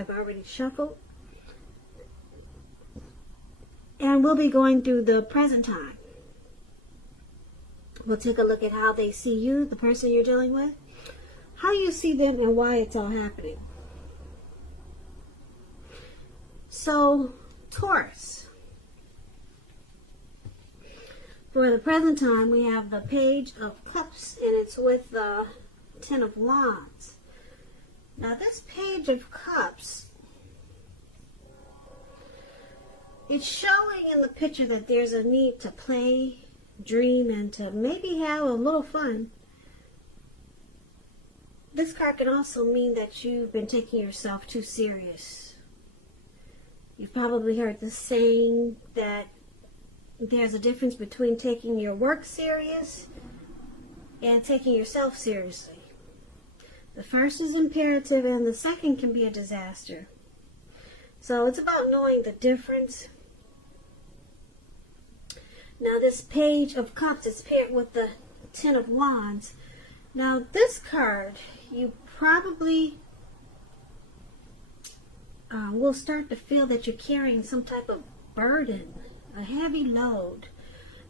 I've already shuffled. And we'll be going through the present time. We'll take a look at how they see you, the person you're dealing with, how you see them, and why it's all happening. So, Taurus. For the present time, we have the Page of Cups, and it's with the Ten of Wands. Now, this Page of Cups, it's showing in the picture that there's a need to play, dream, and to maybe have a little fun. This card can also mean that you've been taking yourself too serious. You've probably heard the saying that there's a difference between taking your work serious and taking yourself seriously. The first is imperative and the second can be a disaster. So it's about knowing the difference. Now this Page of Cups is paired with the Ten of Wands. Now this card, you probably will start to feel that you're carrying some type of burden, a heavy load.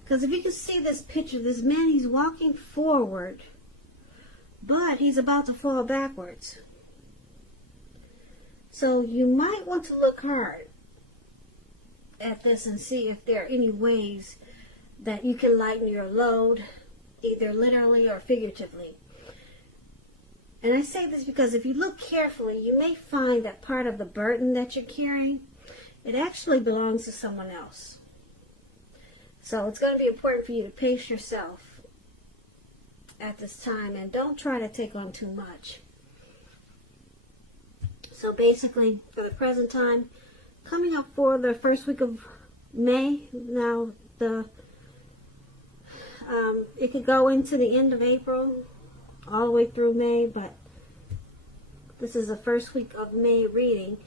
Because if you can see this picture, this man, he's walking forward, but he's about to fall backwards. So you might want to look hard at this and see if there are any ways that you can lighten your load, either literally or figuratively. And I say this because if you look carefully, you may find that part of the burden that you're carrying, it actually belongs to someone else. So it's going to be important for you to pace yourself at this time and don't try to take on too much. So basically, for the present time, coming up for the first week of May, now it could go into the end of April, all the way through May, but this is the first week of May reading.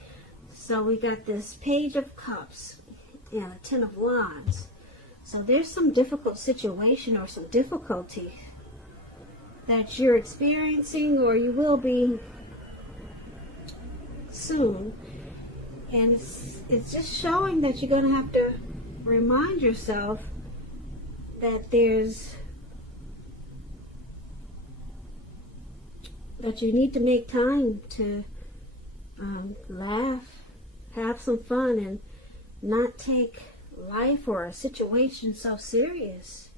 So we got this Page of Cups and a Ten of Wands. So there's some difficult situation or some difficulty that you're experiencing or you will be soon. And it's just showing that you're going to have to remind yourself that that you need to make time to laugh, have some fun, and not take life or a situation so serious.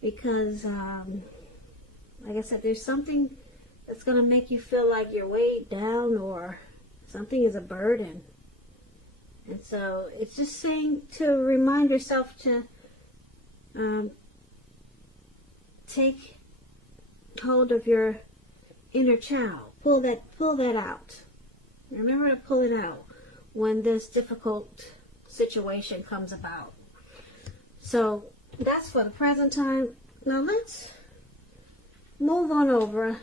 Because, like I said, there's something that's going to make you feel like you're weighed down or something is a burden. And so it's just saying to remind yourself to take hold of your inner child. Pull that out. Remember to pull it out when this difficult situation comes about. So that's for the present time. Now let's move on over.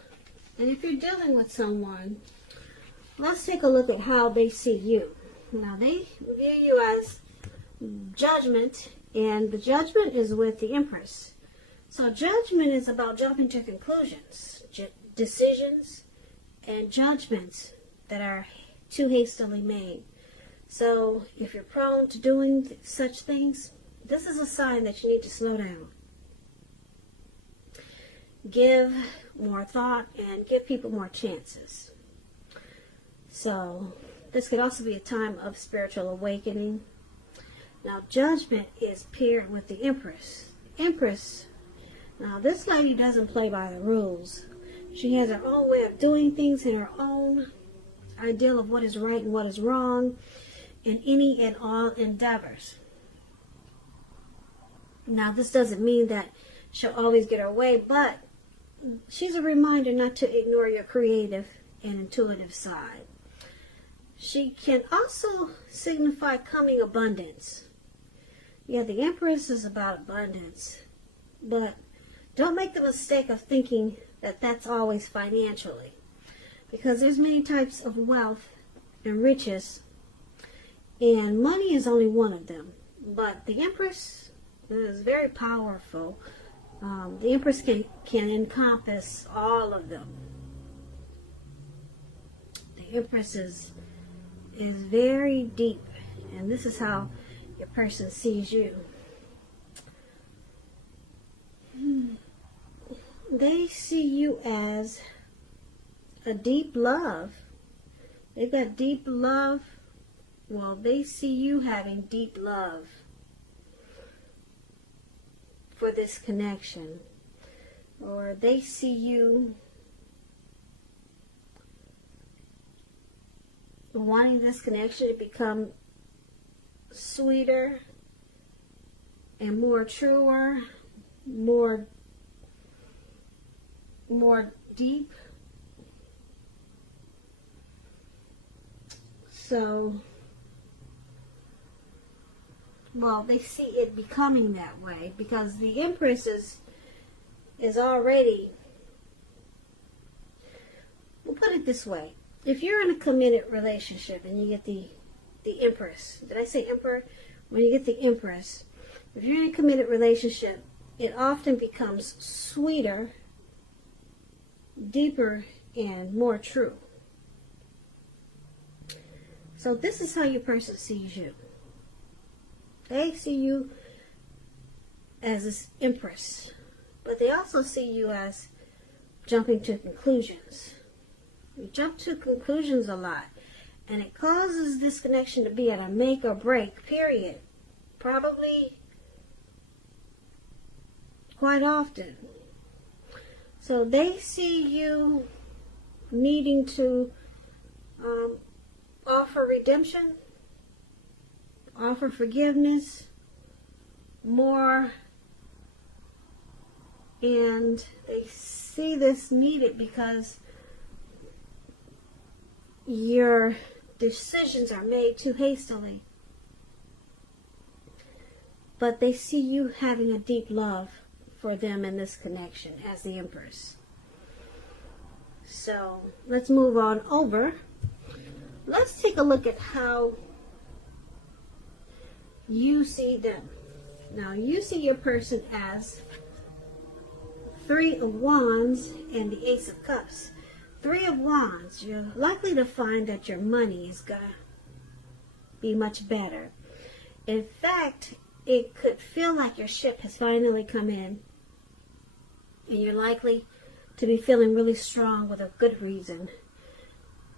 And if you're dealing with someone, let's take a look at how they see you. Now they view you as judgment, and the judgment is with the Empress. So judgment is about jumping to conclusions, decisions, and judgments that are too hastily made. So if you're prone to doing such things, this is a sign that you need to slow down. Give more thought and give people more chances. So this could also be a time of spiritual awakening. Now judgment is paired with the Empress. Empress, now this lady doesn't play by the rules. She has her own way of doing things and her own ideal of what is right and what is wrong in any and all endeavors. Now this doesn't mean that she'll always get her way, but she's a reminder not to ignore your creative and intuitive side. She can also signify coming abundance. Yeah, the Empress is about abundance, but don't make the mistake of thinking that that's always financially, because there's many types of wealth and riches, and money is only one of them. But the Empress is very powerful. The Empress can encompass all of them. The Empress is very deep, and this is how your person sees you. They see you as a deep love. They've got deep love. Well, they see you having deep love for this connection. Or they see you wanting this connection to become sweeter and more truer, more deep. So, well, they see it becoming that way because the Empress is already, we'll put it this way. If you're in a committed relationship and you get the Empress, did I say Emperor? When you get the Empress, if you're in a committed relationship, it often becomes sweeter, deeper, and more true. So this is how your person sees you. They see you as this Empress, but they also see you as jumping to conclusions. You jump to conclusions a lot, and it causes this connection to be at a make or break period, probably quite often. So they see you needing to offer redemption, offer forgiveness more, and they see this needed because your decisions are made too hastily. But they see you having a deep love for them in this connection as the Empress. So let's move on over. Let's take a look at how you see them. Now, you see your person as Three of Wands and the Ace of Cups. Three of Wands, you're likely to find that your money is going to be much better. In fact, it could feel like your ship has finally come in, and you're likely to be feeling really strong with a good reason.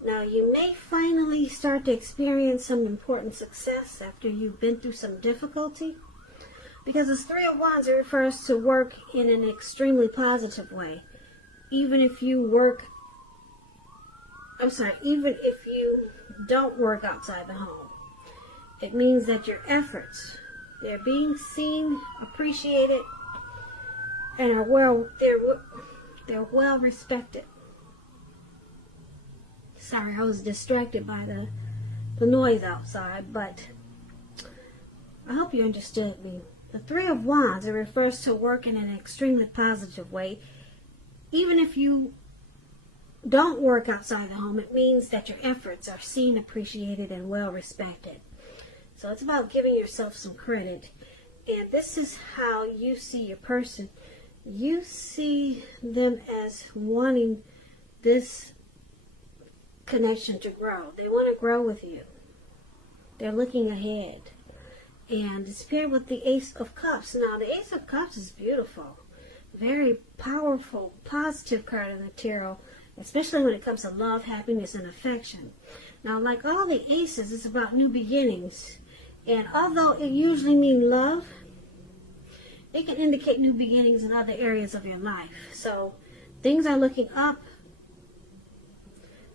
Now, you may finally start to experience some important success after you've been through some difficulty. Because this Three of Wands, it refers to work in an extremely positive way. Even if you don't work outside the home. It means that your efforts, they're being seen, appreciated, and they're well respected. Sorry, I was distracted by the noise outside, but I hope you understood me. The Three of Wands, it refers to work in an extremely positive way. Even if you don't work outside the home, it means that your efforts are seen, appreciated, and well respected. So it's about giving yourself some credit. And this is how you see your person. You see them as wanting this connection to grow. They want to grow with you. They're looking ahead. And it's paired with the Ace of Cups. Now, the Ace of Cups is beautiful. Very powerful, positive card in the tarot, especially when it comes to love, happiness, and affection. Now, like all the aces, it's about new beginnings. And although it usually means love, it can indicate new beginnings in other areas of your life. So, things are looking up.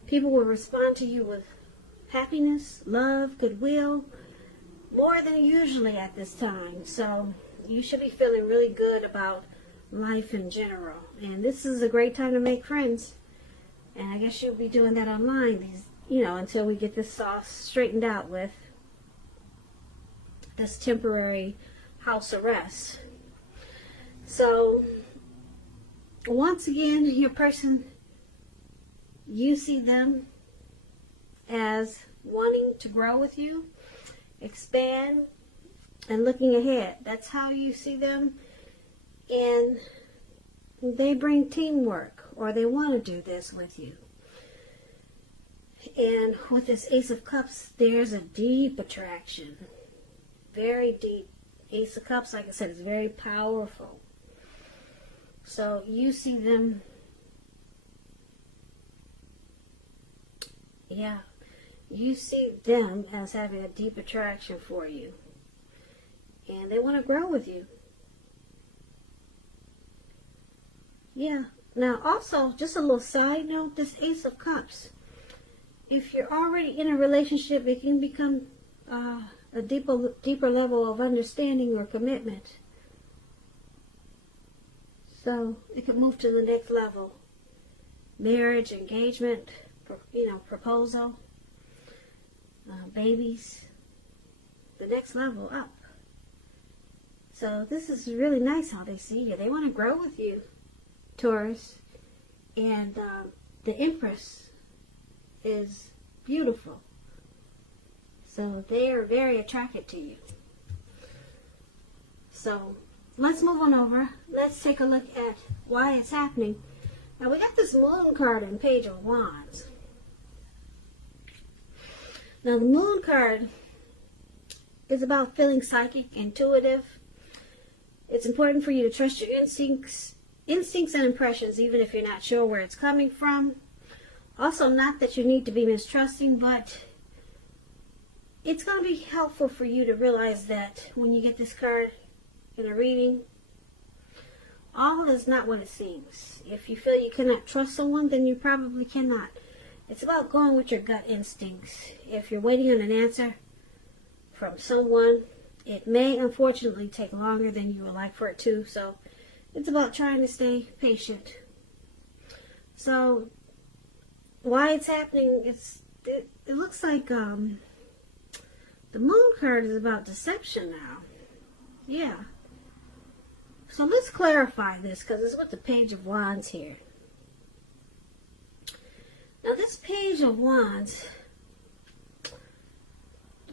People will respond to you with happiness, love, goodwill, more than usually at this time. So, you should be feeling really good about life in general. And this is a great time to make friends. And I guess you'll be doing that online, until we get this all straightened out with this temporary house arrest. So, once again, your person, you see them as wanting to grow with you, expand, and looking ahead. That's how you see them. And they bring teamwork, or they want to do this with you. And with this Ace of Cups, there's a deep attraction. Very deep. Ace of Cups, like I said, is very powerful. So you see them, yeah, you see them as having a deep attraction for you. And they want to grow with you. Yeah. Now also, just a little side note, this Ace of Cups, if you're already in a relationship, it can become a deeper level of understanding or commitment. So it could move to the next level. Marriage, engagement, proposal, babies, the next level up. So this is really nice how they see you. They want to grow with you, Taurus. And the Empress is beautiful. So they are very attracted to you. So let's move on over. Let's take a look at why it's happening. Now we got this Moon card in Page of Wands. Now the Moon card is about feeling psychic, intuitive. It's important for you to trust your instincts and impressions, even if you're not sure where it's coming from. Also, not that you need to be mistrusting, but it's going to be helpful for you to realize that when you get this card in a reading, all is not what it seems. If you feel you cannot trust someone, then you probably cannot. It's about going with your gut instincts. If you're waiting on an answer from someone, it may unfortunately take longer than you would like for it to. So it's about trying to stay patient. So why it's happening, it looks like the Moon card is about deception now. Yeah. So let's clarify this, because it's with the Page of Wands here. Now this Page of Wands,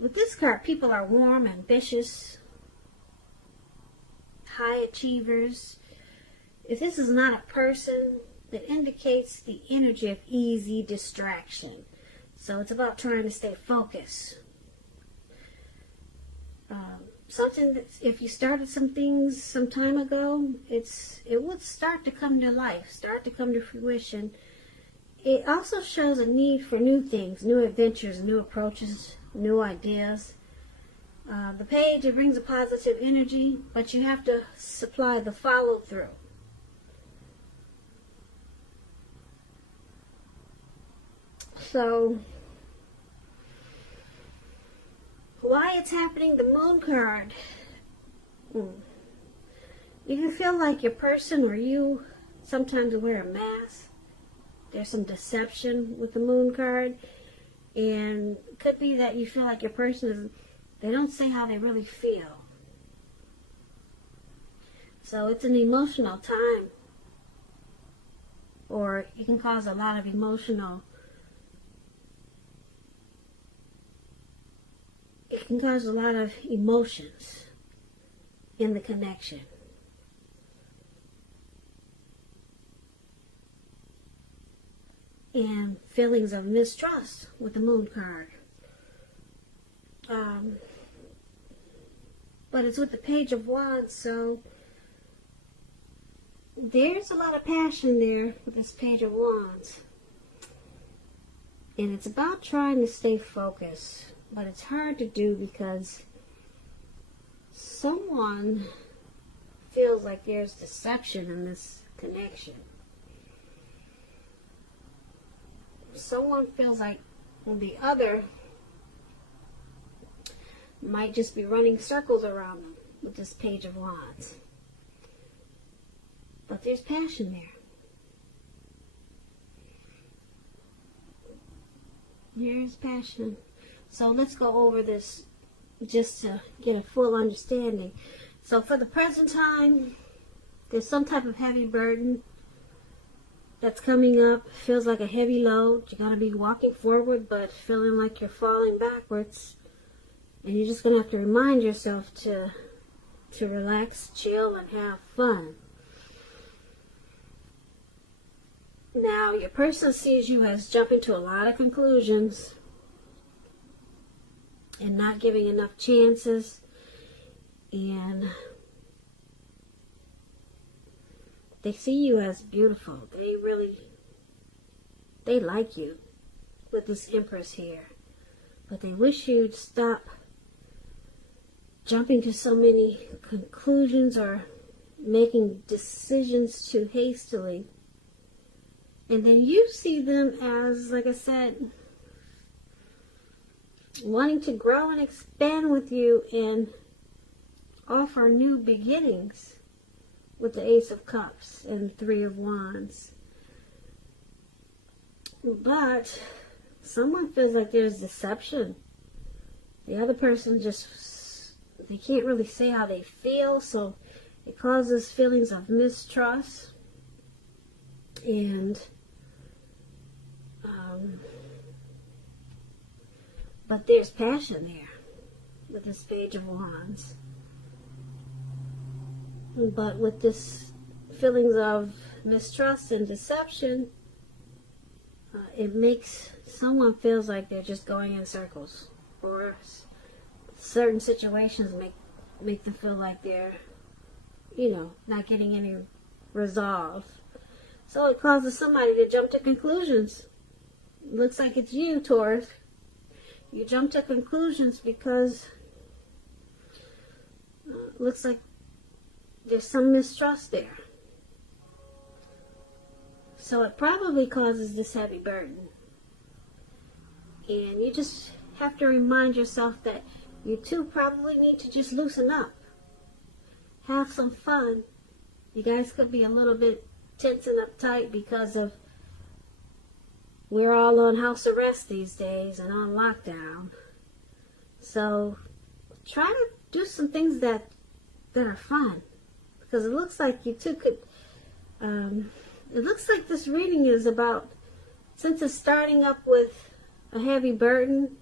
with this card, people are warm, ambitious, high achievers. If this is not a person, that indicates the energy of easy distraction. So it's about trying to stay focused. Something that if you started some things some time ago, it would start to come to life, start to come to fruition. It also shows a need for new things, new adventures, new approaches, new ideas. The page, it brings a positive energy, but you have to supply the follow-through. So, why it's happening, the Moon card. You can feel like your person or you sometimes wear a mask. There's some deception with the Moon card. And it could be that you feel like your person they don't say how they really feel. So it's an emotional time. Or it can cause a lot of emotional emotions in the connection. And feelings of mistrust with the Moon card. But it's with the Page of Wands, so there's a lot of passion there with this Page of Wands. And it's about trying to stay focused. But it's hard to do because someone feels like there's deception in this connection. Someone feels like the other might just be running circles around them with this Page of Wands. But there's passion there. Here's passion. So let's go over this just to get a full understanding. So for the present time, there's some type of heavy burden that's coming up. Feels like a heavy load. You're going to be walking forward, but feeling like you're falling backwards. And you're just going to have to remind yourself to relax, chill, and have fun. Now, your person sees you as jumping to a lot of conclusions and not giving enough chances, and they see you as beautiful. They like you with this Empress here, but they wish you'd stop jumping to so many conclusions or making decisions too hastily. And then you see them as, like I said, wanting to grow and expand with you and offer new beginnings with the Ace of Cups and Three of Wands. But someone feels like there's deception. The other person they can't really say how they feel, so it causes feelings of mistrust. And but there's passion there with this Page of Wands. But with this feelings of mistrust and deception, it makes someone feels like they're just going in circles, or certain situations make them feel like they're, not getting any resolve. So it causes somebody to jump to conclusions. Looks like it's you, Taurus. You jump to conclusions because looks like there's some mistrust there. So it probably causes this heavy burden. And you just have to remind yourself that you two probably need to just loosen up. Have some fun. You guys could be a little bit tense and uptight because of we're all on house arrest these days and on lockdown. So try to do some things that are fun, because it looks like you two could it looks like this reading is about, since it's starting up with a heavy burden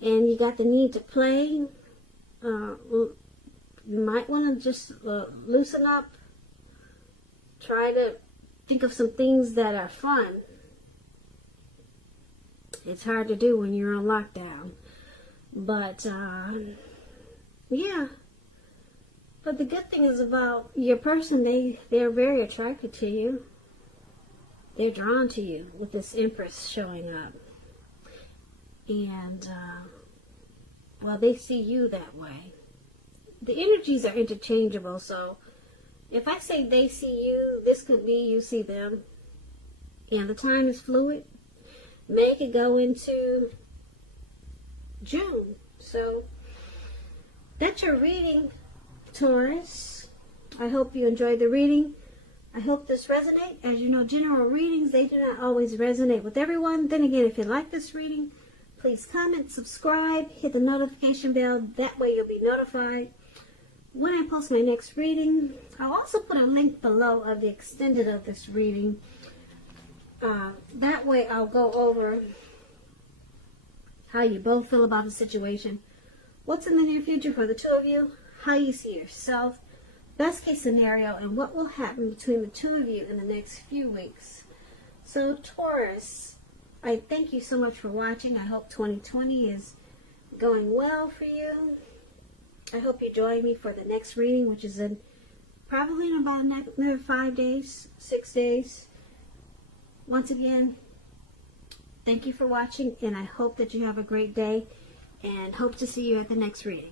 and you got the need to play, you might want to just loosen up. Try to think of some things that are fun. It's hard to do when you're on lockdown. But, yeah. But the good thing is about your person, they're very attracted to you. They're drawn to you with this Empress showing up. And, well, they see you that way. The energies are interchangeable, so if I say they see you, this could be you see them. And the time is fluid. May could go into June. So that's your reading, Taurus. I hope you enjoyed the reading. I hope this resonates. As you know, general readings, they do not always resonate with everyone. Then again, if you like this reading, please comment, subscribe, hit the notification bell. That way you'll be notified when I post my next reading. I'll also put a link below of the extended of this reading. That way I'll go over how you both feel about the situation, what's in the near future for the two of you, how you see yourself, best case scenario, and what will happen between the two of you in the next few weeks. So Taurus, I thank you so much for watching. I hope 2020 is going well for you. I hope you join me for the next reading, which is probably in about another 5 days, 6 days. Once again, thank you for watching, and I hope that you have a great day, and hope to see you at the next reading.